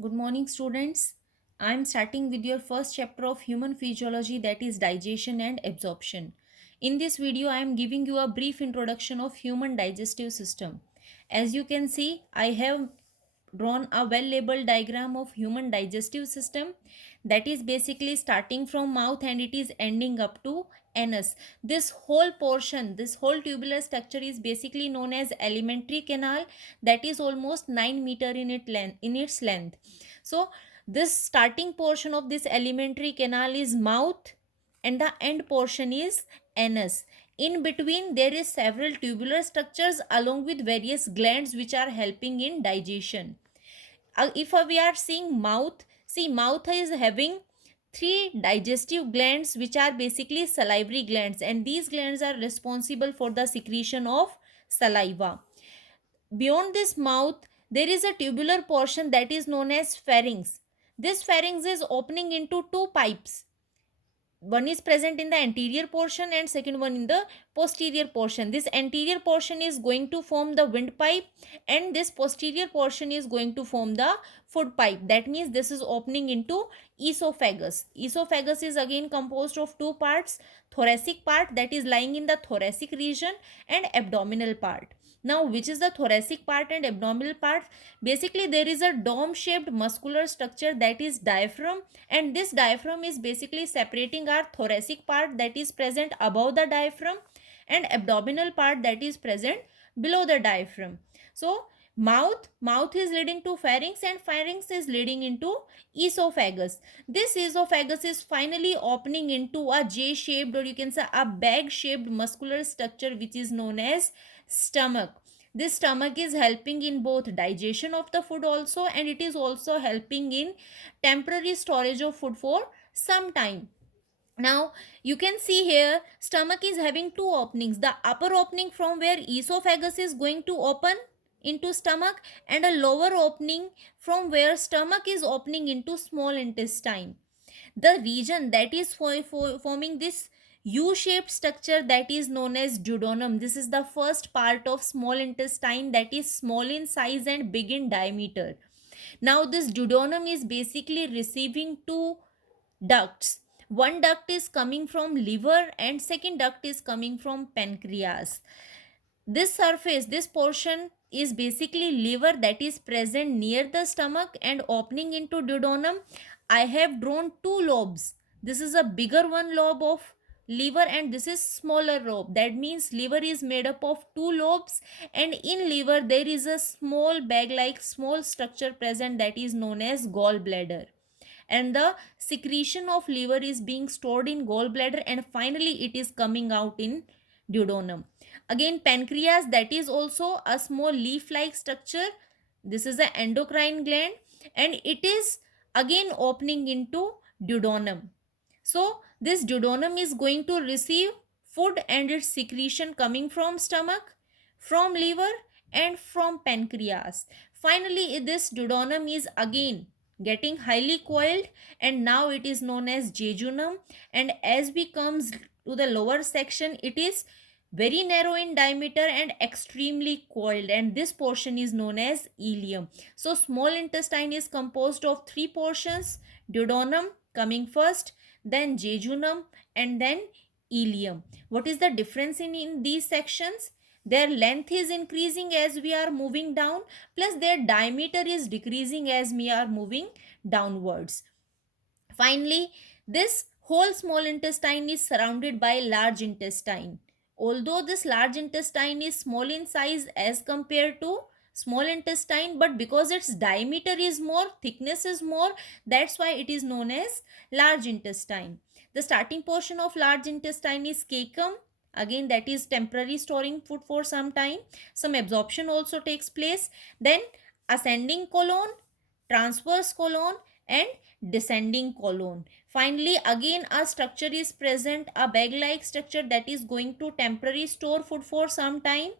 Good morning, students. I'm starting with your first chapter of human physiology, that is digestion and absorption. In this video, I am giving you a brief introduction of human digestive system. As you can see, I have drawn a well labeled diagram of human digestive system, that is basically starting from mouth and it is ending up to anus. This whole portion, this whole tubular structure is basically known as alimentary canal, that is almost 9 meter in its length. So this starting portion of this alimentary canal is mouth and the end portion is anus. In between there is several tubular structures along with various glands which are helping in digestion. If we are seeing mouth, see, mouth is having three digestive glands which are basically salivary glands, and these glands are responsible for the secretion of saliva. Beyond this mouth, there is a tubular portion that is known as pharynx. This pharynx is opening into two pipes. One is present in the anterior portion and second one in the posterior portion. This anterior portion is going to form the windpipe and this posterior portion is going to form the food pipe. That means this is opening into esophagus. Esophagus is again composed of two parts: thoracic part, that is lying in the thoracic region, and abdominal part. Now, which is the thoracic part and abdominal part? Basically, there is a dome shaped muscular structure, that is diaphragm, and this diaphragm is basically separating our thoracic part that is present above the diaphragm and abdominal part that is present below the diaphragm. So mouth is leading to pharynx and pharynx is leading into esophagus. This esophagus is finally opening into a J shaped, or you can say a bag shaped muscular structure which is known as stomach. This stomach is helping in both digestion of the food also, and it is also helping in temporary storage of food for some time. Now you can see here stomach is having two openings: the upper opening from where esophagus is going to open into stomach, and a lower opening from where stomach is opening into small intestine. The region that is forming this U-shaped structure, that is known as duodenum. This is the first part of small intestine, that is small in size and big in diameter. Now this duodenum is basically receiving two ducts. One duct is coming from liver and second duct is coming from pancreas. This surface, this portion is basically liver that is present near the stomach and opening into duodenum. I have drawn two lobes. This is a bigger one lobe of liver and this is smaller lobe. That means liver is made up of two lobes, and in liver there is a small bag like small structure present that is known as gallbladder, and the secretion of liver is being stored in gallbladder and finally it is coming out in duodenum. Again, pancreas, that is also a small leaf like structure. This is an endocrine gland and it is again opening into duodenum. So this duodenum is going to receive food and its secretion coming from stomach, from liver, and from pancreas. Finally, this duodenum is again getting highly coiled and now it is known as jejunum. And as we comes to the lower section, it is very narrow in diameter and extremely coiled, and this portion is known as ileum. So small intestine is composed of three portions: duodenum coming first, then jejunum, and then ileum. What is the difference in these sections? Their length is increasing as we are moving down, plus their diameter is decreasing as we are moving downwards. Finally, this whole small intestine is surrounded by large intestine. Although this large intestine is small in size as compared to small intestine, but because its diameter is more, thickness is more, that's why it is known as large intestine. The starting portion of large intestine is cecum. Again, that is temporary storing food for some time. Some absorption also takes place. Then ascending colon, transverse colon, and descending colon. Finally, again a structure is present, a bag like structure that is going to temporarily store food for some time,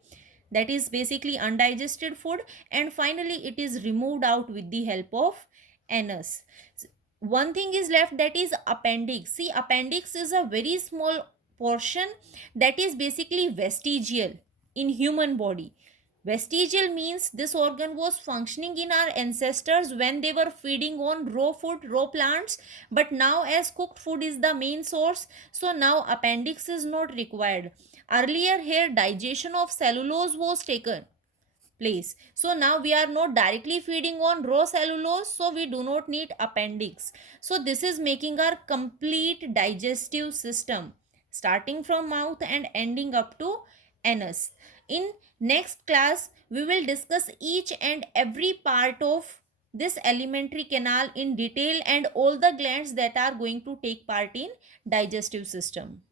that is basically undigested food, and finally it is removed out with the help of anus. One thing is left, that is appendix. See, appendix is a very small portion that is basically vestigial in human body. Vestigial means this organ was functioning in our ancestors when they were feeding on raw food, raw plants, but now as cooked food is the main source, so now appendix is not required. Earlier here digestion of cellulose was taken place. So now we are not directly feeding on raw cellulose, so we do not need appendix. So this is making our complete digestive system starting from mouth and ending up to anus. In next class, we will discuss each and every part of this alimentary canal in detail and all the glands that are going to take part in digestive system.